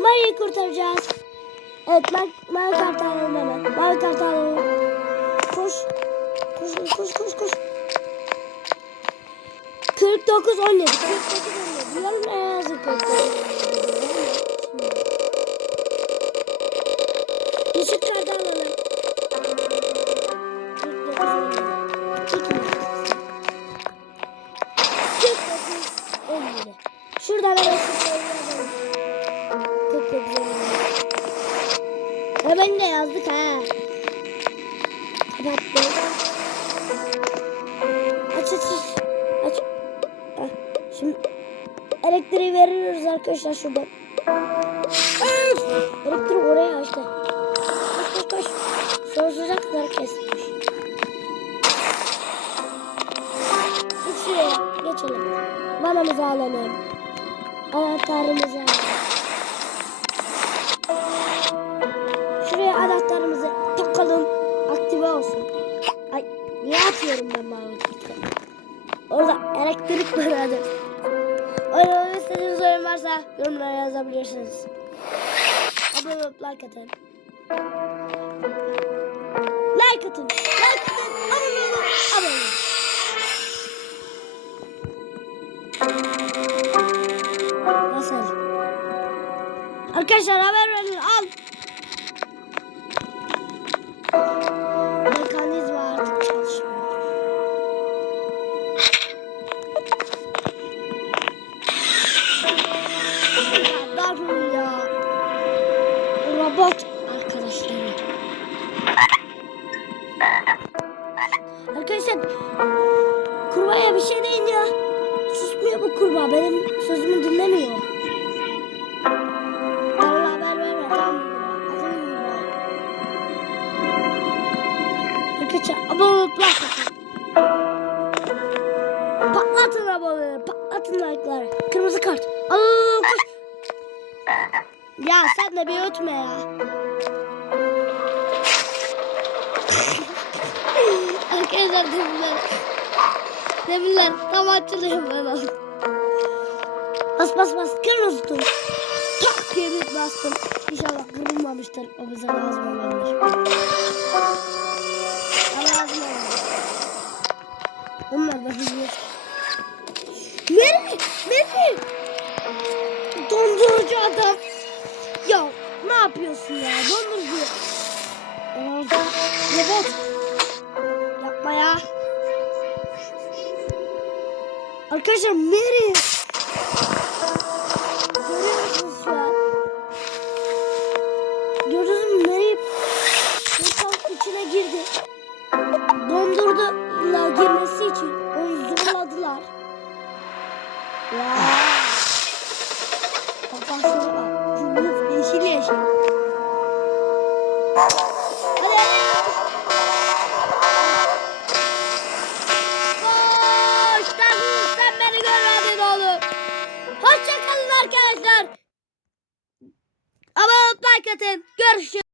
Mari'yi kurtaracağız. Evet Mar Mavi kartı alalım hemen. Mavi kartı alalım. Koş. Koş koş koş koş. 49 17. 49 17. Yarın ne yazık 49 17. Yeşil kartı alalım. 49 17. Çekin. 49 17. Şuradan hemen Hemen de yazdık ha. Kapattık. Aç aç aç. Aç. Şimdi elektriği veriyoruz arkadaşlar şuradan. Öf! Elektrik oraya açtı. Koş koş koş. Sonsuza kadar kesmiş. Şuraya geçelim. Vanamızı alalım. Anahtarımızı alalım. Niye atıyorum ben mavi kartı? Orada elektrik var hadi. Oynamak istediğiniz oyun varsa yorumlara yazabilirsiniz. Abone olup like atın. Like atın. Like atın. Abone olun. Abone olun. Nasıl? Arkadaşlar haber verin. Al. Robot arkadaşları. Arkadaşlar kurbağaya bir şey deyin ya. Susmuyor bu kurbağa. Benim sözümü dinlemiyor. Darla haber verme tamam. Arkadaşlar abone olup. Patlatın aboneleri, patlatın like'ları. Kırmızı kart. Aa, koş. Ya sen de bir ötme ya. Arkadaşlar demirler. Demirler tam açılıyor onu. Bas bas bas kırmızı tuş. Tak diye bastım. İnşallah kırılmamıştır. O bize lazım olabilir. Lazım olabilir. Bunlar da biliyor. Meri! Meri! Dondurucu adam. Ya yapıyorsun ya? Dondurucu. Aa, Robot. Yapma ya. Arkadaşlar Mary. Görüyor musunuz şu an? Gördünüz mü Mary? Portal içine girdi. Dondurdular girmesi için. Onu zorladılar. Vay. Like. Görüşürüz.